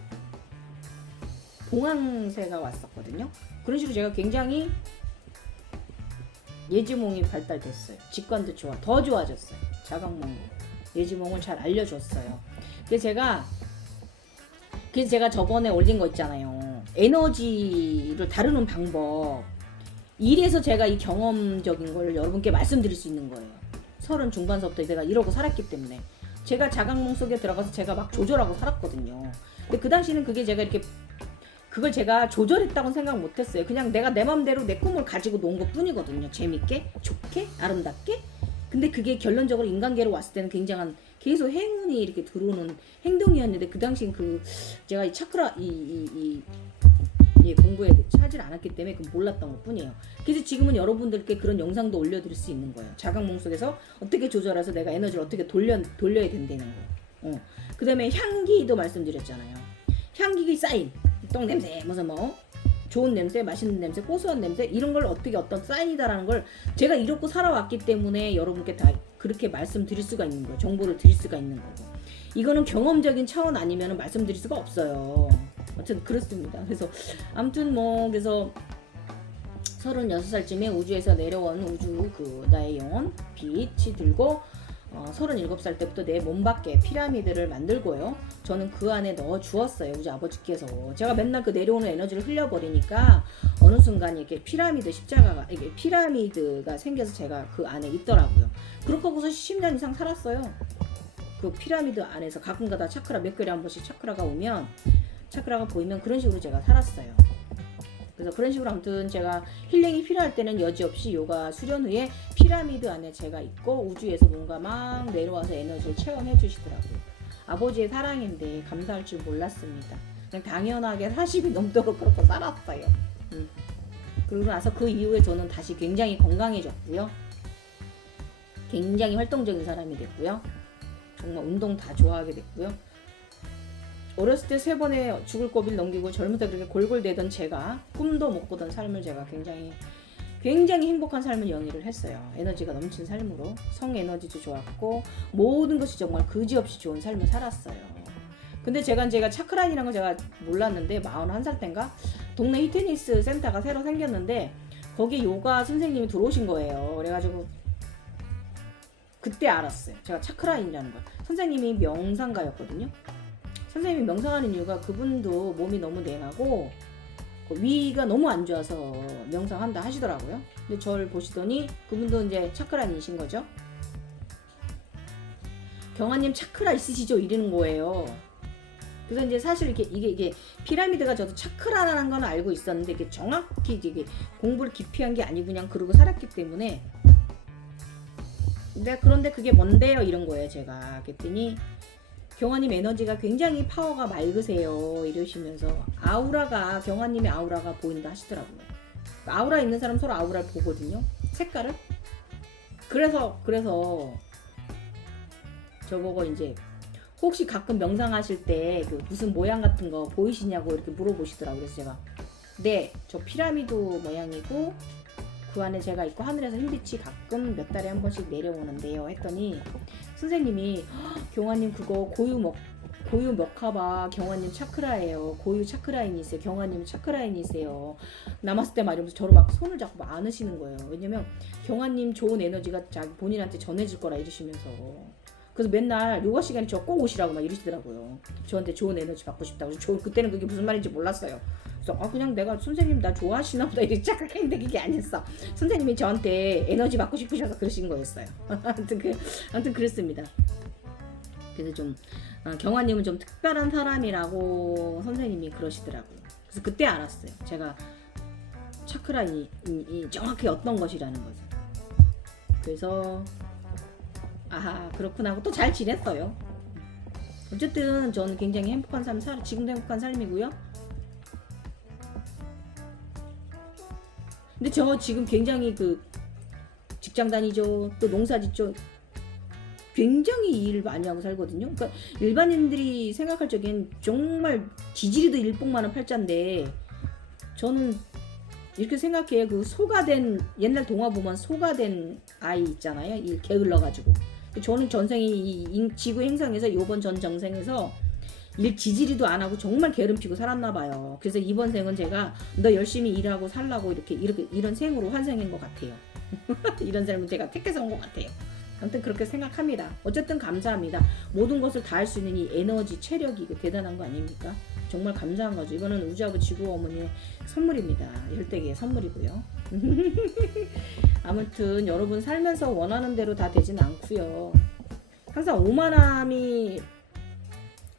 봉황새가 왔었거든요. 그런 식으로 제가 굉장히 예지몽이 발달됐어요. 직관도 더 좋아졌어요. 자각몽, 예지몽을 잘 알려줬어요. 그래서 제가 저번에 올린 거 있잖아요. 에너지를 다루는 방법. 이래서 제가 이 경험적인 걸 여러분께 말씀드릴 수 있는 거예요. 30 중반서부터 제가 이러고 살았기 때문에. 제가 자각몽 속에 들어가서 제가 막 조절하고 살았거든요. 근데 그 당시는 그걸 제가 조절했다고 생각 못했어요. 그냥 내가 내 맘대로 내 꿈을 가지고 논 것 뿐이거든요. 재밌게, 좋게, 아름답게. 근데 그게 결론적으로 인간계로 왔을 때는 굉장한 계속 행운이 이렇게 들어오는 행동이었는데 그 당시엔 제가 이 차크라 공부에 차질 않았기 때문에 몰랐던 것 뿐이에요. 그래서 지금은 여러분들께 그런 영상도 올려드릴 수 있는 거예요. 자각몽 속에서 어떻게 조절해서 내가 에너지를 어떻게 돌려야 된다는 거. 그 다음에 향기도 말씀드렸잖아요. 향기 사인, 똥냄새, 무슨 좋은 냄새, 맛있는 냄새, 고소한 냄새 이런 걸 어떤 사인이다라는 걸 제가 이렇고 살아왔기 때문에 여러분께 다 그렇게 말씀드릴 수가 있는 거예요. 정보를 드릴 수가 있는 거고. 이거는 경험적인 차원 아니면 말씀드릴 수가 없어요. 어쨌든 그렇습니다. 그래서 아무튼 그래서 36살쯤에 우주에서 내려온 나의 영혼 빛이 들고 37살 때부터 내 몸 밖에 피라미드를 만들고요. 저는 그 안에 넣어 주었어요. 우주 아버지께서. 제가 맨날 그 내려오는 에너지를 흘려버리니까 어느 순간 이렇게 피라미드가 생겨서 제가 그 안에 있더라고요. 그렇게 하고서 10년 이상 살았어요. 그 피라미드 안에서 가끔가다 차크라 몇 개월에 한 번씩 차크라가 보이면 그런 식으로 제가 살았어요. 그래서 그런 식으로 아무튼 제가 힐링이 필요할 때는 여지없이 요가 수련 후에 피라미드 안에 제가 있고 우주에서 뭔가 막 내려와서 에너지를 체험해 주시더라고요. 아버지의 사랑인데 감사할 줄 몰랐습니다. 그냥 당연하게 40이 넘도록 그렇게 살았어요. 그러고 나서 그 이후에 저는 다시 굉장히 건강해졌고요. 굉장히 활동적인 사람이 됐고요. 정말 운동 다 좋아하게 됐고요. 어렸을 때 3번의 죽을 고비를 넘기고 젊을 때 그렇게 골골대던 제가 꿈도 못 꾸던 삶을 제가 굉장히 행복한 삶을 영위를 했어요. 에너지가 넘친 삶으로 성 에너지도 좋았고 모든 것이 정말 그지없이 좋은 삶을 살았어요. 근데 제가 차크라인이라는 걸 제가 몰랐는데 41살 땐가 동네 히트니스 센터가 새로 생겼는데 거기에 요가 선생님이 들어오신 거예요. 그래가지고 그때 알았어요. 제가 차크라인이라는 걸. 선생님이 명상가였거든요. 선생님이 명상하는 이유가 그분도 몸이 너무 냉하고 위가 너무 안 좋아서 명상한다 하시더라고요. 근데 저를 보시더니 그분도 이제 차크라인이신 거죠. 경아님 차크라 있으시죠? 이러는 거예요. 그래서 이제 사실 이게 피라미드가 저도 차크라라는 건 알고 있었는데 이게 정확히 이게 공부를 깊이 한 게 아니고 그냥 그러고 살았기 때문에 그런데 그게 뭔데요? 이런 거예요. 제가 그랬더니 경아님 에너지가 굉장히 파워가 맑으세요 이러시면서 경아님의 아우라가 보인다 하시더라고요. 아우라 있는 사람 서로 아우라를 보거든요. 색깔을. 그래서 저보고 이제 혹시 가끔 명상하실 때 그 무슨 모양 같은 거 보이시냐고 이렇게 물어보시더라고요. 그래서 제가 네, 저 피라미드 모양이고 그 안에 제가 있고 하늘에서 흰빛이 가끔 몇 달에 한 번씩 내려오는데요 했더니 선생님이 경아님 그거 고유 멱하바 경화님 차크라예요. 고유 차크라인이 있어요. 경화님 차크라인이 있어요. 남았을 때 말이면서 저를 막 손을 잡고 막 안으시는 거예요. 왜냐면 경화님 좋은 에너지가 자기 본인한테 전해질 거라 이러시면서. 그래서 맨날 요가 시간에 저 꼭 오시라고 막 이러시더라고요. 저한테 좋은 에너지 받고 싶다고. 저 그때는 그게 무슨 말인지 몰랐어요. 그래서 그냥 내가 선생님 나 좋아하시나 보다 이렇게 착각했는데 그게 아니었어. 선생님이 저한테 에너지 받고 싶으셔서 그러신 거였어요. 아무튼 그랬습니다. 그래서 좀 경화님은 좀 특별한 사람이라고 선생님이 그러시더라고요. 그래서 그때 알았어요. 제가 차크라이 정확히 어떤 것이라는 거죠. 그래서 그렇구나 하고 또 잘 지냈어요. 어쨌든 저는 굉장히 행복한 삶 지금도 행복한 삶이고요. 근데 저 지금 굉장히 그 직장 다니죠. 또 농사 짓죠. 굉장히 일 많이 하고 살거든요. 그러니까 일반인들이 생각할 적엔 정말 지지리도 일복만한 팔자인데 저는 이렇게 생각해요. 그 소가 된 옛날 동화 보면 소가 된 아이 있잖아요. 일 게을러가지고. 저는 전생이 이 지구 행성에서 요번 전 정생에서 일 지지리도 안 하고 정말 게으름피고 살았나 봐요. 그래서 이번 생은 제가 너 열심히 일하고 살라고 이렇게 이런 생으로 환생인 것 같아요. 이런 삶은 제가 택해서 온 것 같아요. 아무튼 그렇게 생각합니다. 어쨌든 감사합니다. 모든 것을 다 할 수 있는 이 에너지, 체력이 대단한 거 아닙니까? 정말 감사한 거죠. 이거는 우주하고 지구 어머니의 선물입니다. 열대기의 선물이고요. 아무튼 여러분 살면서 원하는 대로 다 되진 않고요. 항상 오만함이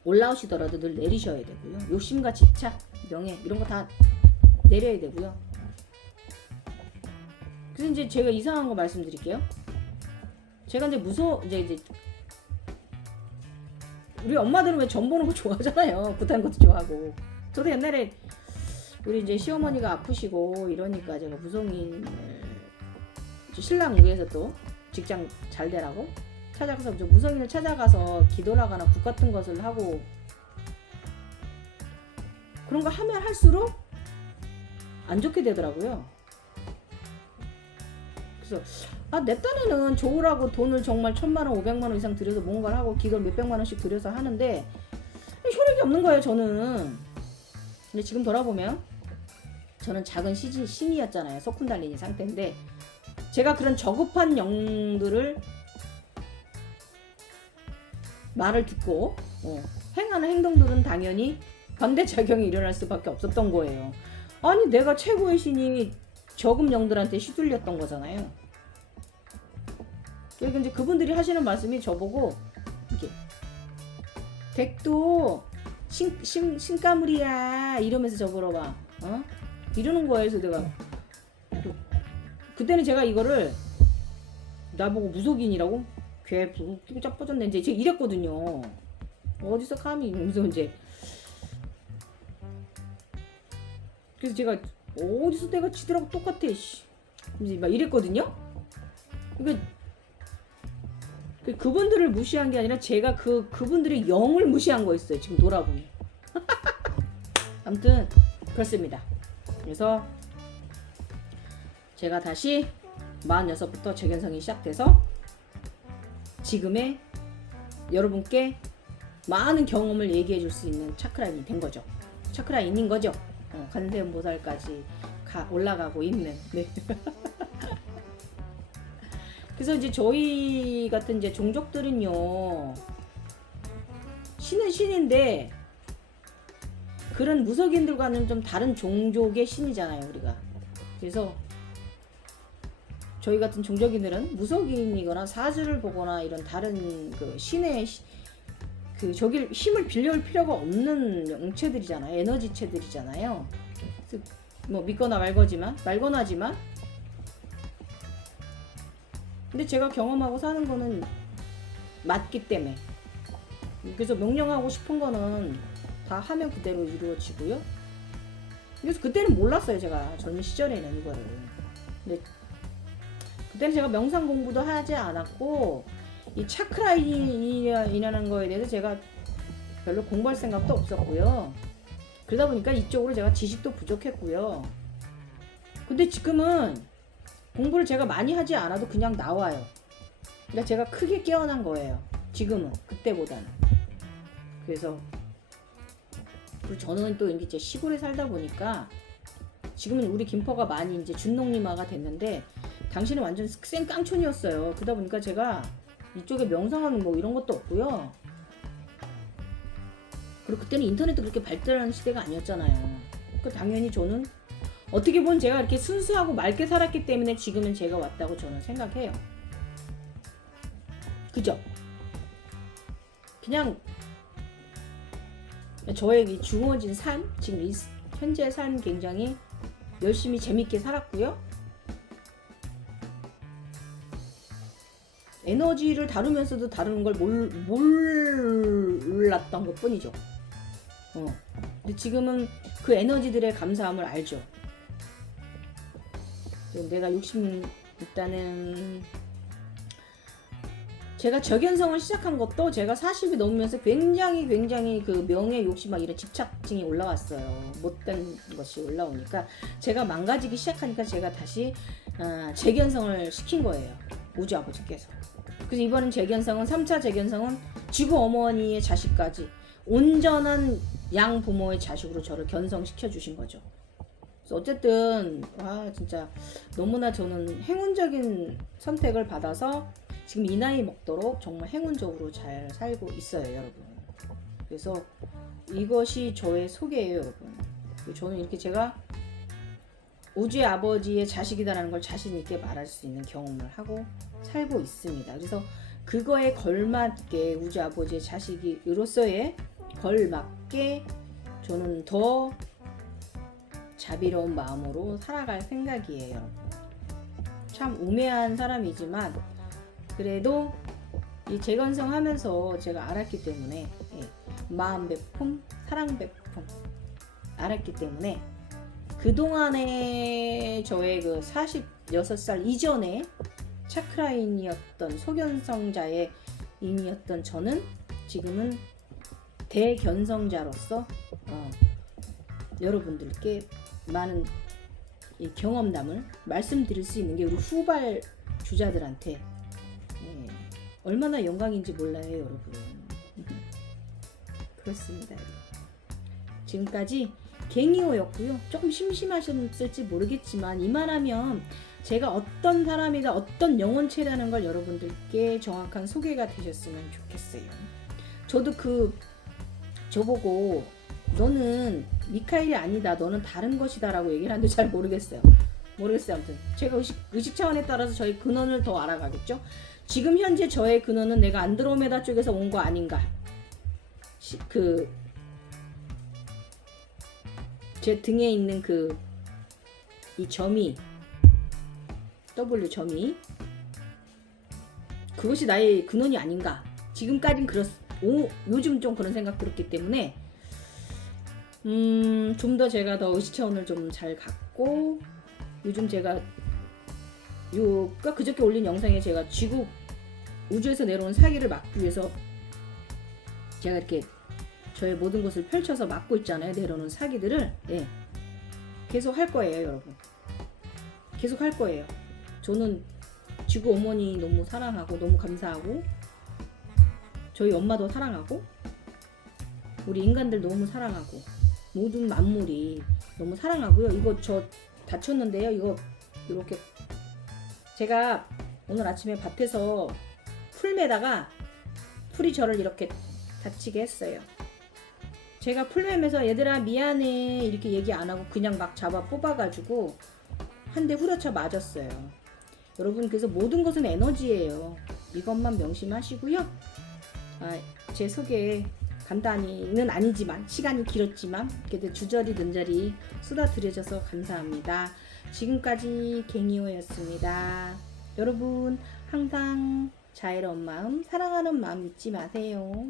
올라오시더라도 늘 내리셔야 되고요. 욕심과 집착, 명예 이런 거 다 내려야 되고요. 그래서 이제 제가 이상한 거 말씀드릴게요. 제가 이제 우리 엄마들은 왜 점 보는 거 좋아하잖아요. 굿한 것도 좋아하고. 저도 옛날에 우리 이제 시어머니가 아프시고 이러니까 제가 무속인을 신랑 위해서 또 직장 잘 되라고 찾아가서 무속인을 찾아가서 기도를 하거나 국 같은 것을 하고 그런 거 하면 할수록 안 좋게 되더라고요. 그래서 내 딴에는 좋으라고 돈을 정말 1,000만 원, 500만 원 이상 들여서 뭔가를 하고 기도를 몇백만 원씩 들여서 하는데 효력이 없는 거예요, 저는. 근데 지금 돌아보면 저는 작은 신이었잖아요. 소쿤달리니 상태인데 제가 그런 저급한 영들을 말을 듣고 행하는 행동들은 당연히 반대작용이 일어날 수밖에 없었던 거예요. 아니 내가 최고의 신이 저급 영들한테 휘둘렸던 거잖아요. 그리고 이제 그분들이 하시는 말씀이 저보고 이렇게 댁도 신가물이야 이러면서 저보러 막 이러는 거예요. 그래서 내가 그때는 제가 이거를 나보고 무속인이라고 괴 피고 쫙 뻗었네 이제 제가 이랬거든요. 어디서 감히 이러면서 이제 그래서 제가 어디서 내가 지들하고 똑같아 이제 막 이랬거든요. 그러니까 그분들을 무시한 게 아니라 제가 그분들의 영을 무시한 거였어요. 지금 돌아보면. 아무튼 그렇습니다. 그래서 제가 다시 46부터 재견성이 시작돼서 지금의 여러분께 많은 경험을 얘기해 줄 수 있는 차크라인이 된 거죠. 차크라인인 거죠. 관세음보살까지 올라가고 있는. 네. 그래서 이제 저희 같은 이제 종족들은요, 신은 신인데 그런 무속인들과는 좀 다른 종족의 신이잖아요, 우리가. 그래서 저희 같은 종족인들은 무속인이거나 사주를 보거나 이런 다른 그 신의 저길 힘을 빌려올 필요가 없는 영체들이잖아요, 에너지체들이잖아요. 뭐 믿거나 말거나지만 근데 제가 경험하고 사는 거는 맞기 때문에 그래서 명령하고 싶은 거는 다 하면 그대로 이루어지고요. 그래서 그때는 몰랐어요. 제가 젊은 시절에는 이거를. 근데 그때는 제가 명상 공부도 하지 않았고 이 차크라인이라는 거에 대해서 제가 별로 공부할 생각도 없었고요. 그러다 보니까 이쪽으로 제가 지식도 부족했고요. 근데 지금은 공부를 제가 많이 하지 않아도 그냥 나와요. 그러니까 제가 크게 깨어난 거예요. 지금은 그때보다는. 그래서 그리고 저는 또 이제 시골에 살다 보니까 지금은 우리 김포가 많이 이제 준농림화가 됐는데 당시는 완전 생 깡촌이었어요. 그러다 보니까 제가 이쪽에 명상하는 뭐 이런 것도 없고요. 그리고 그때는 인터넷도 그렇게 발달하는 시대가 아니었잖아요. 그 당연히 저는 어떻게 보면 제가 이렇게 순수하고 맑게 살았기 때문에 지금은 제가 왔다고 저는 생각해요. 그죠? 그냥 저의 이 주어진 삶, 지금 이 현재 삶 굉장히 열심히 재밌게 살았고요. 에너지를 다루면서도 다루는 걸 몰랐던 것 뿐이죠. 근데 지금은 그 에너지들의 감사함을 알죠. 내가 욕심 일단은 제가 적연성을 시작한 것도 제가 40이 넘으면서 굉장히 그 명예 욕심 막 이런 집착증이 올라왔어요. 못된 것이 올라오니까 제가 망가지기 시작하니까 제가 다시 재견성을 시킨 거예요. 우주 아버지께서. 그래서 이번엔 재견성은 3차 재견성은 지구 어머니의 자식까지 온전한 양 부모의 자식으로 저를 견성시켜 주신 거죠. 그래서 어쨌든 진짜 너무나 저는 행운적인 선택을 받아서 지금 이 나이 먹도록 정말 행운적으로 잘 살고 있어요, 여러분. 그래서 이것이 저의 소개예요, 여러분. 저는 이렇게 제가 우주의 아버지의 자식이다라는 걸 자신 있게 말할 수 있는 경험을 하고 살고 있습니다. 그래서 그거에 걸맞게 우주 아버지의 자식으로서의 걸맞게 저는 더 자비로운 마음으로 살아갈 생각이에요, 여러분. 참 우매한 사람이지만 그래도 이 재건성 하면서 제가 알았기 때문에 마음 베품, 사랑 베품 알았기 때문에 그동안에 저의 그 46살 이전에 차크라인이었던 소견성자의 인이었던 저는 지금은 대견성자로서 여러분들께 많은 이 경험담을 말씀드릴 수 있는 게 우리 후발 주자들한테 얼마나 영광인지 몰라요, 여러분. 그렇습니다. 지금까지 갱이호였고요. 조금 심심하셨을지 모르겠지만 이만하면 제가 어떤 사람이다, 어떤 영혼체라는 걸 여러분들께 정확한 소개가 되셨으면 좋겠어요. 저도 저보고 너는 미카엘이 아니다, 너는 다른 것이다 라고 얘기를 하는데 잘 모르겠어요. 아무튼 제가 의식 차원에 따라서 저희 근원을 더 알아가겠죠. 지금 현재 저의 근원은 내가 안드로메다 쪽에서 온 거 아닌가. 제 등에 있는 이 점이 W 점이 그것이 나의 근원이 아닌가. 지금까진 요즘 좀 그런 생각 들었기 때문에 좀 더 제가 더 의식 차원을 좀 잘 갖고 요즘 제가 그저께 올린 영상에 제가 우주에서 내려오는 사기를 막기 위해서 제가 이렇게 저의 모든 것을 펼쳐서 막고 있잖아요. 내려오는 사기들을. 계속 할 거예요, 여러분. 계속 할 거예요. 저는 지구 어머니 너무 사랑하고 너무 감사하고 저희 엄마도 사랑하고 우리 인간들 너무 사랑하고 모든 만물이 너무 사랑하고요. 이거 저 다쳤는데요. 이거 이렇게 제가 오늘 아침에 밭에서 풀 매다가 풀이 저를 이렇게 다치게 했어요. 제가 풀 매면서 얘들아 미안해 이렇게 얘기 안 하고 그냥 막 잡아 뽑아가지고 한 대 후려쳐 맞았어요. 여러분 그래서 모든 것은 에너지예요. 이것만 명심하시고요. 제 소개 간단히는 아니지만 시간이 길었지만 그래도 주저리 는저리 쏟아드려져서 감사합니다. 지금까지 갱이호였습니다. 여러분 항상 자애로운 마음, 사랑하는 마음 잊지 마세요.